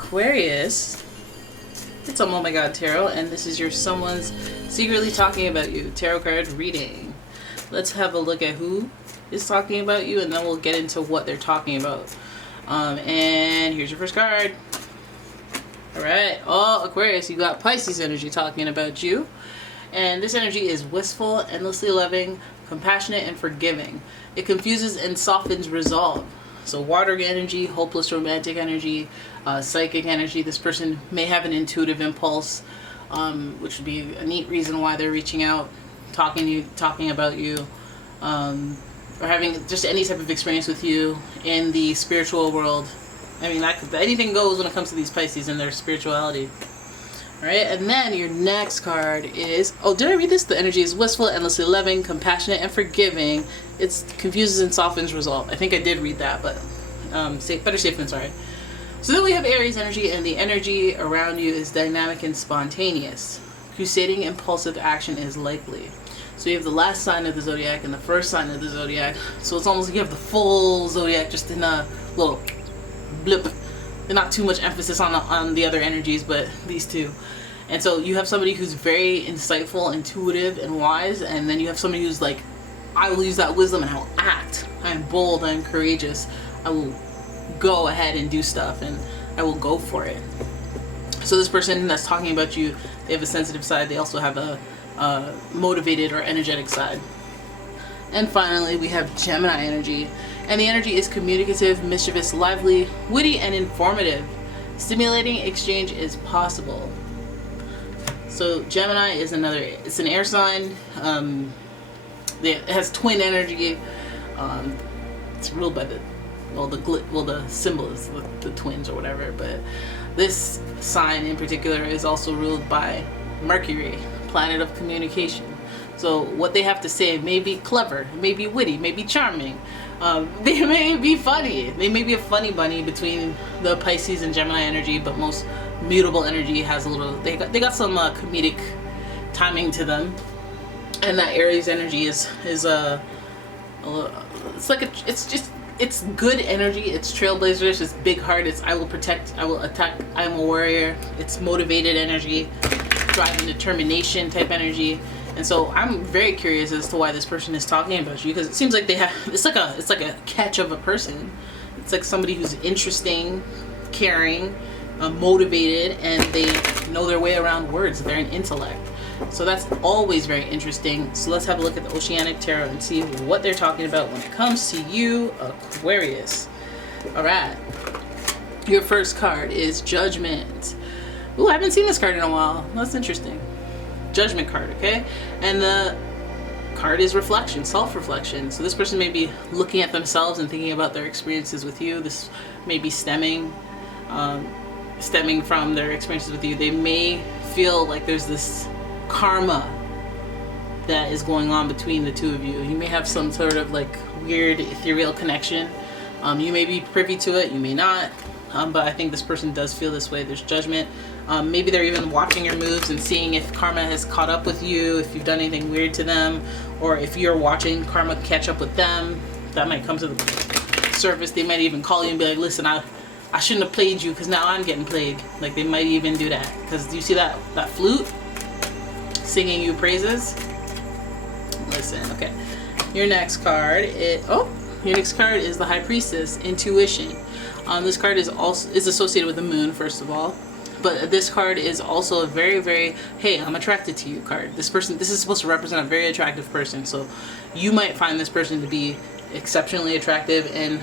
Aquarius, it's umomgtarot Tarot, and this is your someone's secretly talking about you tarot card reading. Let's have a look at who is talking about you, and then we'll get into what they're talking about. And here's your first card. Alright, oh Aquarius, you got Pisces energy talking about you. And this energy is wistful, endlessly loving, compassionate, and forgiving. It confuses and softens resolve. So water energy, hopeless romantic energy, psychic energy. This person may have an intuitive impulse, which would be a neat reason why they're reaching out, talking about you, or having just any type of experience with you in the spiritual world. I mean, anything goes when it comes to these Pisces and their spirituality. Alright, and then your next card is, oh, did I read this? The energy is wistful, endlessly loving, compassionate, and forgiving. It confuses and softens resolve. I think I did read that, but better safe than sorry. So then we have Aries energy, and the energy around you is dynamic and spontaneous. Crusading impulsive action is likely. So you have the last sign of the zodiac and the first sign of the zodiac. So it's almost like you have the full zodiac just in a little blip. Not too much emphasis on the other energies, but these two. And so you have somebody who's very insightful, intuitive, and wise, and then you have somebody who's like, I will use that wisdom and I will act. I am bold, I am courageous. I will go ahead and do stuff, and I will go for it. So this person that's talking about you, they have a sensitive side. They also have a motivated or energetic side. And finally, we have Gemini energy. And the energy is communicative, mischievous, lively, witty, and informative. Stimulating exchange is possible. So Gemini is it's an air sign. It has twin energy. It's ruled by the symbol is the twins or whatever. But this sign in particular is also ruled by Mercury, planet of communication. So what they have to say may be clever, may be witty, may be charming. They may be funny. They may be a funny bunny between the Pisces and Gemini energy, but most mutable energy has a little. They got some comedic timing to them, and that Aries energy is a little, it's good energy. It's trailblazers. It's big heart. It's I will protect. I will attack. I am a warrior. It's motivated energy, drive and determination type energy. And so I'm very curious as to why this person is talking about you, because it seems like they have, it's like a catch of a person. It's like somebody who's interesting, caring, motivated, and they know their way around words. They're an intellect. So that's always very interesting. So let's have a look at the Oceanic Tarot and see what they're talking about when it comes to you, Aquarius. All right. Your first card is Judgment. Ooh, I haven't seen this card in a while. That's interesting. Judgment card, okay? And the card is reflection, self-reflection. So this person may be looking at themselves and thinking about their experiences with you. This may be stemming from their experiences with you. They may feel like there's this karma that is going on between the two of you. You may have some sort of like weird ethereal connection. You may be privy to it, you may not. But I think this person does feel this way. There's judgment. Maybe they're even watching your moves and seeing if karma has caught up with you, if you've done anything weird to them, or if you're watching karma catch up with them. That might come to the surface. They might even call you and be like, listen, I shouldn't have played you because now I'm getting played. Like they might even do that. Because do you see that flute singing you praises? Listen, okay. Your next card is, your next card is the High Priestess, Intuition. This card is associated with the moon, first of all, but this card is also a very, very, hey, I'm attracted to you card. This is supposed to represent a very attractive person, so you might find this person to be exceptionally attractive and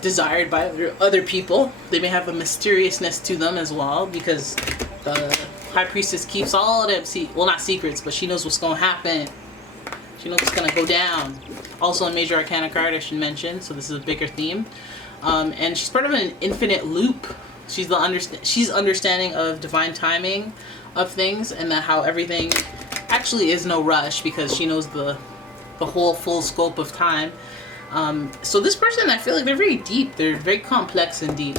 desired by other people. They may have a mysteriousness to them as well, because the High Priestess keeps all of them, well, not secrets, but she knows what's going to happen. She knows what's going to go down. Also a major arcana card, I should mention, so this is a bigger theme. And she's part of an infinite loop. She's understanding of divine timing of things, and that how everything actually is no rush, because she knows the whole full scope of time. So this person, I feel like they're very deep. They're very complex and deep.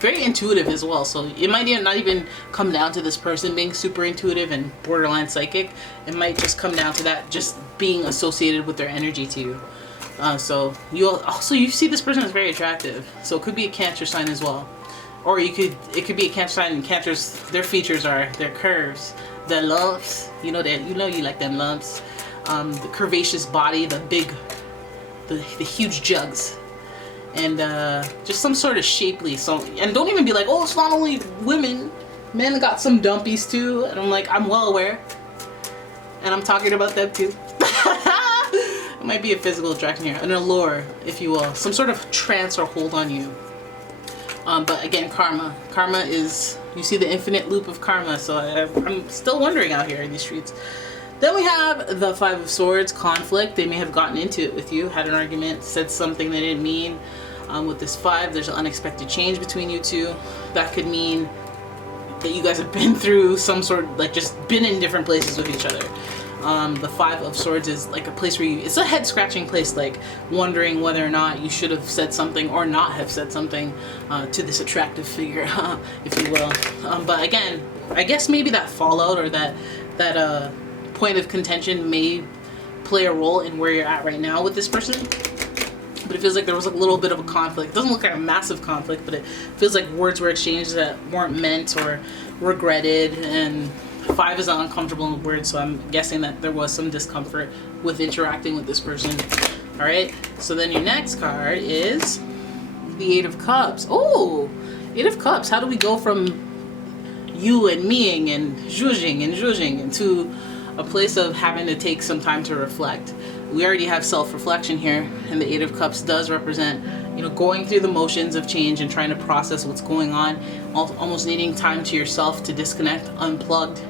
Very intuitive as well. So it might not even come down to this person being super intuitive and borderline psychic. It might just come down to that just being associated with their energy to you. So you see this person is very attractive. So it could be a Cancer sign as well. Or it could be a Cancer sign, and Cancers, their features are their curves, the lumps, you like them lumps, the curvaceous body, the huge jugs, and just some sort of shapely. And don't even be like, oh, it's not only women, men got some dumpies too. And I'm like, I'm well aware, and I'm talking about them too. It might be a physical attraction here, an allure, if you will, some sort of trance or hold on you. But again, karma. Karma is, you see the infinite loop of karma, so I'm still wondering out here in these streets. Then we have the Five of Swords, conflict. They may have gotten into it with you, had an argument, said something they didn't mean. With this 5, there's an unexpected change between you two. That could mean that you guys have been through some sort of, like, just been in different places with each other. The Five of Swords is like a place where it's a head scratching place, like wondering whether or not you should have said something or not have said something to this attractive figure, if you will. But again, I guess maybe that fallout or that point of contention may play a role in where you're at right now with this person. But it feels like there was a little bit of a conflict. It doesn't look like a massive conflict, but it feels like words were exchanged that weren't meant or regretted, and 5 is an uncomfortable word, so I'm guessing that there was some discomfort with interacting with this person. Alright, so then your next card is the 8 of Cups. Oh, 8 of Cups. How do we go from you and meing and zhuzhing into a place of having to take some time to reflect? We already have self-reflection here, and the 8 of Cups does represent, going through the motions of change and trying to process what's going on, almost needing time to yourself to disconnect, unplug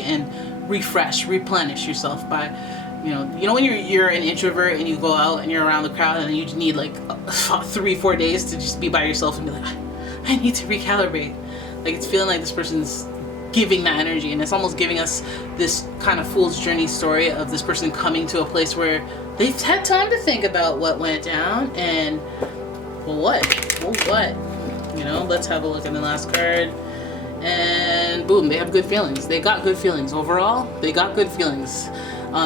and refresh, replenish yourself by, when you're an introvert and you go out and you're around the crowd and you need like 3-4 days to just be by yourself and be like, I need to recalibrate. Like, it's feeling like this person's giving that energy, and it's almost giving us this kind of fool's journey story of this person coming to a place where they've had time to think about what went down and what. Let's have a look at the last card. And boom, they have good feelings. They got good feelings. Overall, they got good feelings.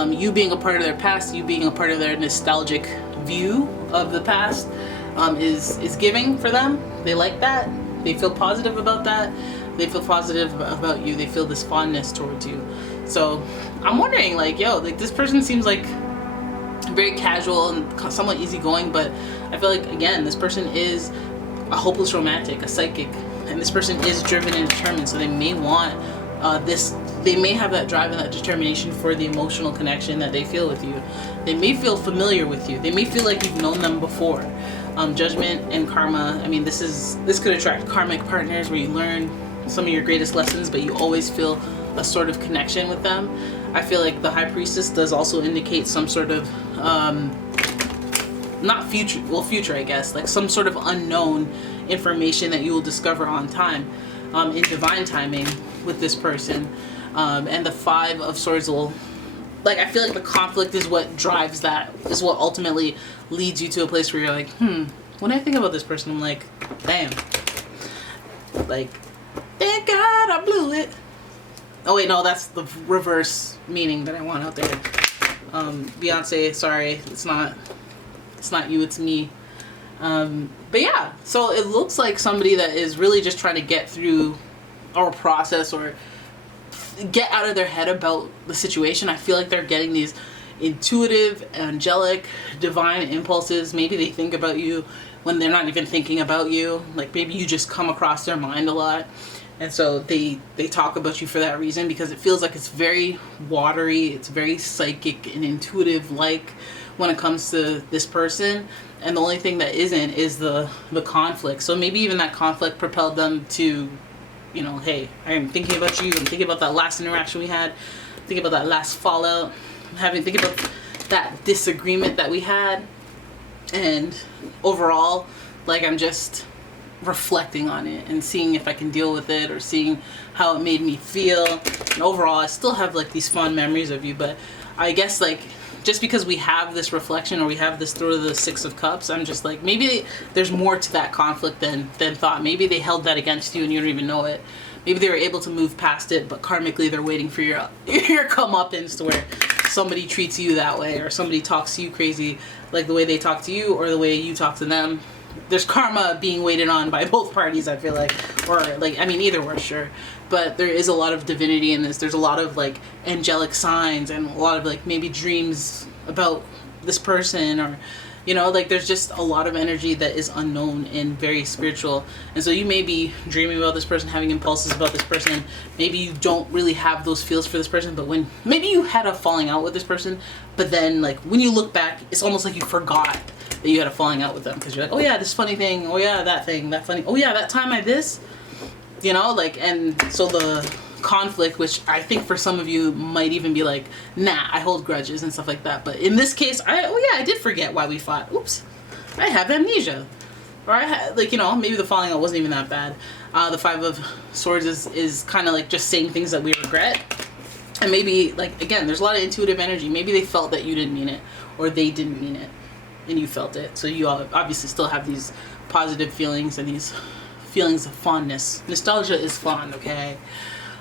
You being a part of their past, you being a part of their nostalgic view of the past, is giving for them. They like that. They feel positive about that. They feel positive about you. They feel this fondness towards you. So I'm wondering, this person seems like very casual and somewhat easygoing, but I feel like, again, this person is a hopeless romantic, a psychic, and this person is driven and determined, so they may want they may have that drive and that determination for the emotional connection that they feel with you. They may feel familiar with you. They may feel like you've known them before. Judgment and karma, this could attract karmic partners where you learn some of your greatest lessons, but you always feel a sort of connection with them. I feel like the High Priestess does also indicate some sort of not future, I guess, like some sort of unknown information that you will discover on time, in divine timing with this person. And the 5 of Swords will, I feel like the conflict is what drives that, is what ultimately leads you to a place where you're like, when I think about this person, I'm like, damn, thank God I blew it. Oh wait, no, that's the reverse meaning that I want out there. Beyonce, sorry, it's not you, it's me. But yeah, so it looks like somebody that is really just trying to get through or process or get out of their head about the situation. I feel like they're getting these intuitive, angelic, divine impulses. Maybe they think about you when they're not even thinking about you. Like, maybe you just come across their mind a lot. And so they talk about you for that reason, because it feels like it's very watery, it's very psychic and intuitive when it comes to this person. And the only thing that isn't is the conflict. So maybe even that conflict propelled them to, hey, I'm thinking about you, I'm thinking about that last interaction we had, thinking about that last fallout, thinking about that disagreement that we had. And overall, I'm just reflecting on it and seeing if I can deal with it, or seeing how it made me feel. And overall, I still have these fond memories of you, but I guess just because we have this reflection, or we have this through the 6 of Cups, I'm just maybe there's more to that conflict than thought. Maybe they held that against you and you don't even know it. Maybe they were able to move past it, but karmically they're waiting for your comeuppance to where somebody treats you that way, or somebody talks to you crazy, like the way they talk to you or the way you talk to them. There's karma being waited on by both parties, I feel like. Or, like, I mean, either way, sure. But there is a lot of divinity in this. There's a lot of, like, angelic signs and a lot of, like, maybe dreams about this person, or, you know, like, there's just a lot of energy that is unknown and very spiritual. And so you may be dreaming about this person, having impulses about this person. Maybe you don't really have those feels for this person, but when maybe you had a falling out with this person, but then, like, when you look back, it's almost like you forgot that you had a falling out with them, because you're like, oh yeah, this funny thing, oh yeah, that thing, that funny, oh yeah, that time I this, you know, like. And so the conflict, which I think for some of you might even be like, nah, I hold grudges and stuff like that, but in this case, I did forget why we fought. Oops, I have amnesia. Or I had, like, you know, maybe the falling out wasn't even that bad. The Five of Swords is kind of like just saying things that we regret. And maybe, like, again, there's a lot of intuitive energy. Maybe they felt that you didn't mean it, or they didn't mean it, and you felt it. So you obviously still have these positive feelings and these feelings of fondness. Nostalgia is fond, okay?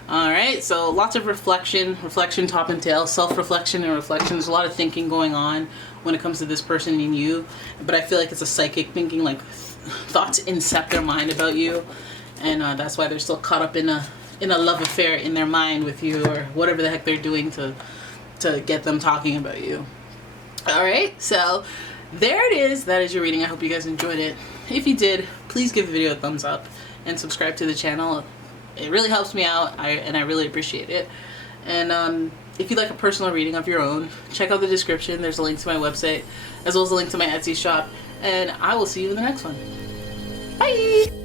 Alright, so lots of reflection, top and tail, self-reflection and reflection. There's a lot of thinking going on when it comes to this person and you. But I feel like it's a psychic thinking, like thoughts incept their mind about you. And that's why they're still caught up in a love affair in their mind with you, or whatever the heck they're doing to get them talking about you. Alright, so there it is. That is your reading. I hope you guys enjoyed it. If you did, please give the video a thumbs up and subscribe to the channel. It really helps me out, and I really appreciate it. And if you'd like a personal reading of your own, check out the description. There's a link to my website, as well as a link to my Etsy shop. And I will see you in the next one. Bye!